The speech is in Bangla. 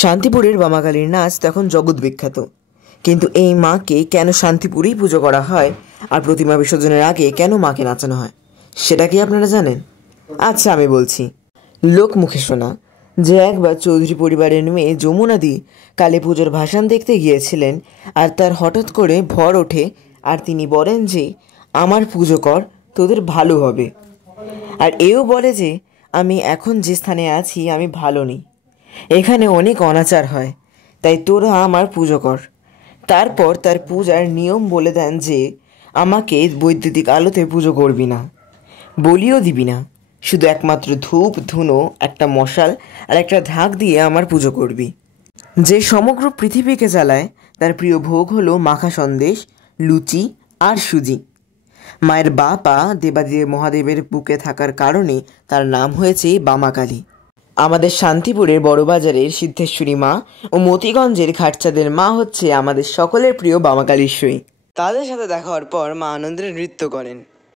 শান্তিপুরের বামাকালীর নাচ তখন জগৎ বিখ্যাত। কিন্তু এই মাকে কেন শান্তিপুরেই পুজো করা হয় আর প্রতিমা বিসর্জনের আগে কেন মাকে নাচানো হয় সেটা কি আপনারা জানেন? আচ্ছা, আমি বলছি। লোক মুখে শোনা যে একবার চৌধুরী পরিবারের মেয়ে যমুনাদি কালী পুজোর ভাসান দেখতে গিয়েছিলেন, আর তার হঠাৎ করে ভর ওঠে আর তিনি বলেন যে আমার পুজো কর, তোদের ভালো হবে। আর এও বলে যে আমি এখন যে স্থানে আছি আমি ভালো নেই, এখানে অনেক অনাচার হয়, তাই তোরা আমার পুজো কর। তারপর তার পূজার নিয়ম বলে দেন যে আমাকে বৈদ্যুতিক আলোতে পুজো করবি না, বলিও দিবি না, শুধু একমাত্র ধূপ ধুনো, একটা মশাল আর একটা ঢাক দিয়ে আমার পুজো করবি। যে সমগ্র পৃথিবীকে জ্বালায় তার প্রিয় ভোগ হলো মাখা সন্দেশ, লুচি আর সুজি। মায়ের বা পা দেবাদিদেব মহাদেবের বুকে থাকার কারণে তার নাম হয়েছে বামাকালী। আমাদের শান্তিপুরের বড়বাজারের সিদ্ধেশ্বরী মা ও মতিগঞ্জের ঘাটচাঁদের মা হচ্ছে আমাদের সকলের প্রিয় বামাকালীশ্বরী। তাদের সাথে দেখা হওয়ার পর মা আনন্দের নৃত্য করেন।